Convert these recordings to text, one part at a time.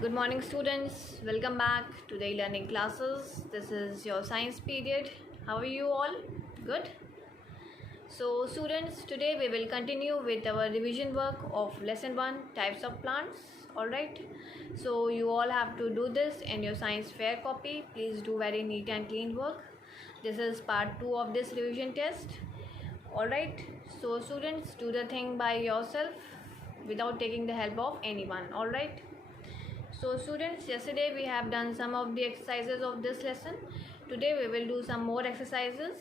Good morning, students. Welcome back to the e-learning classes. This is your science period. How are you all? Good? So, students, today we will continue with our revision work of lesson 1, types of plants. Alright? So, you all have to do this in your science fair copy. Please do very neat and clean work. This is part 2 of this revision test. Alright? So, students, do the thing by yourself without taking the help of anyone. Alright? So students, yesterday we have done some of the exercises of this lesson. Today we will do some more exercises.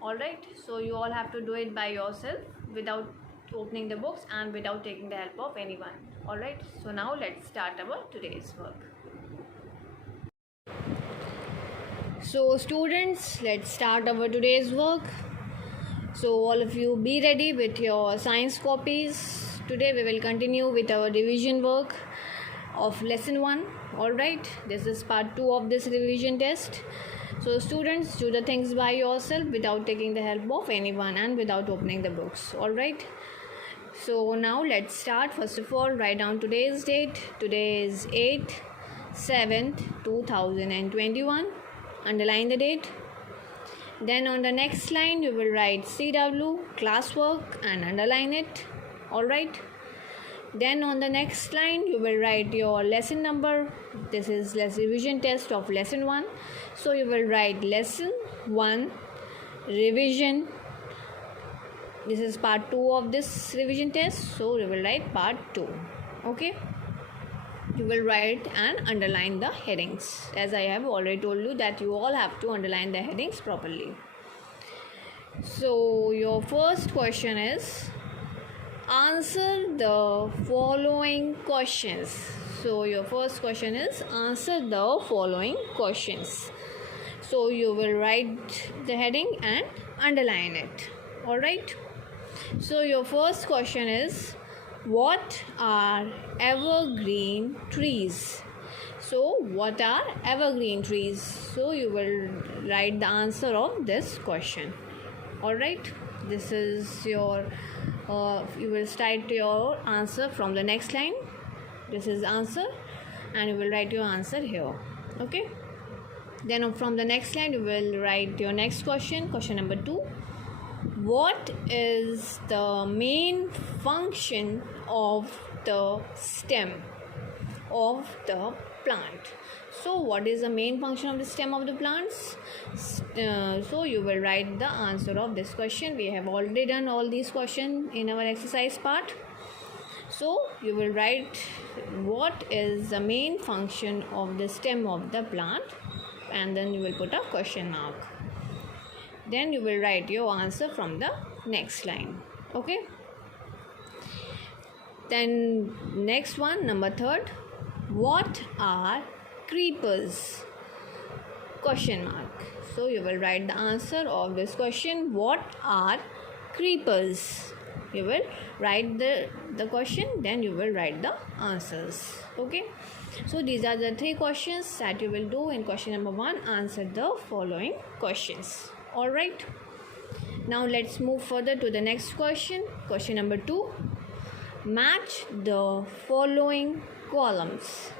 Alright, so you all have to do it by yourself without opening the books and without taking the help of anyone. Alright, so now let's start our today's work. So students, let's start our today's work. So all of you be ready with your science copies. Today we will continue with our revision work of lesson 1. Alright, this is part 2 of this revision test. So students, do the things by yourself without taking the help of anyone and without opening the books. Alright, so now let's start. First of all, write down today's date. Today is 8/7/2021. Underline the date. Then on the next line you will write CW classwork and underline it. Alright, then on the next line you will write your lesson number. This is revision test of lesson 1. So you will write lesson 1 revision. This is part 2 of this revision test. So you will write part 2. Okay. You will write and underline the headings. As I have already told you that you all have to underline the headings properly. So your first question is, answer the following questions. So your first question is, answer the following questions. So you will write the heading and underline it. Alright. So your first question is, what are evergreen trees? So what are evergreen trees? So you will write the answer of this question. Alright. This is your you will start your answer from the next line. This is answer and you will write your answer here. Okay, then from the next line you will write your next question. Question number 2, what is the main function of the stem of the plant? So what is the main function of the stem of the plants? So you will write the answer of this question. We have already done all these questions in our exercise part. So you will write what is the main function of the stem of the plant, and then you will put a question mark. Then you will write your answer from the next line. Okay. Then next one, number 3, what are creepers? Question mark. So you will write the answer of this question. What are creepers? You will write the question, then you will write the answers. Okay. So these are the 3 questions that you will do in question number 1. Answer the following questions. Alright. Now let's move further to the next question. Question number 2. Match the following columns.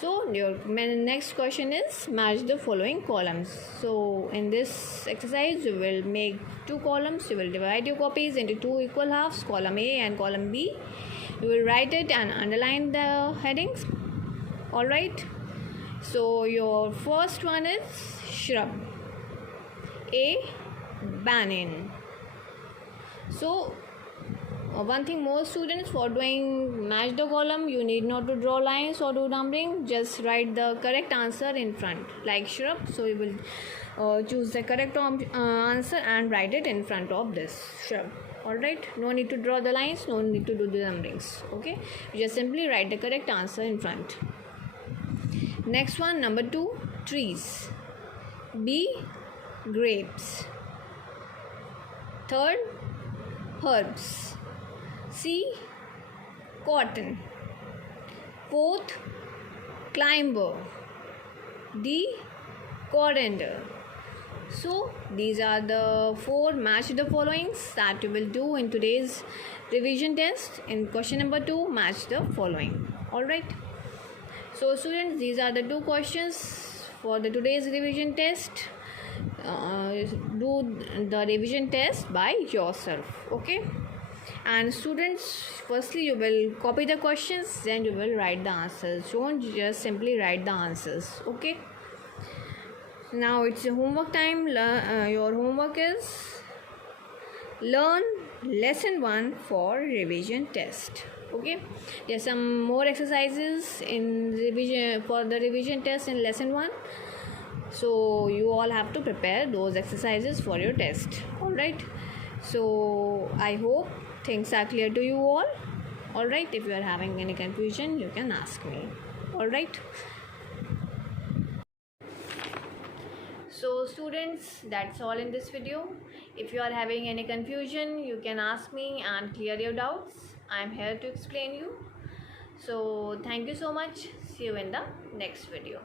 So your next question is match the following columns. So in this exercise you will make 2 columns. You will divide your copies into 2 equal halves, column A and column B. You will write it and underline the headings. Alright. So your first one is shrub. A, banyan. So one thing more, students, for doing match the column you need not to draw lines or do numbering. Just write the correct answer in front, like shrub. So you will choose the correct answer and write it in front of this shrub. Alright, no need to draw the lines, no need to do the numberings. Okay, you just simply write the correct answer in front. Next one, number 2, trees. B, grapes. 3rd, herbs. C, cotton. 4th, climber. D, coriander. So these are the 4 match the followings that you will do in today's revision test. In question number 2, match the following. Alright. So students, these are the two questions for the today's revision test. Do the revision test by yourself, okay? And students, firstly you will copy the questions, then you will write the answers. Don't just simply write the answers, okay? Now it's homework time. Your homework is learn lesson 1 for revision test, okay? There's some more exercises in revision for the revision test in lesson 1, so you all have to prepare those exercises for your test. All right, so I hope things are clear to you all right? If you are having any confusion, you can ask me. All right, so students, that's all in this video. If you are having any confusion, you can ask me and clear your doubts. I am here to explain you. So thank you so much. See you in the next video.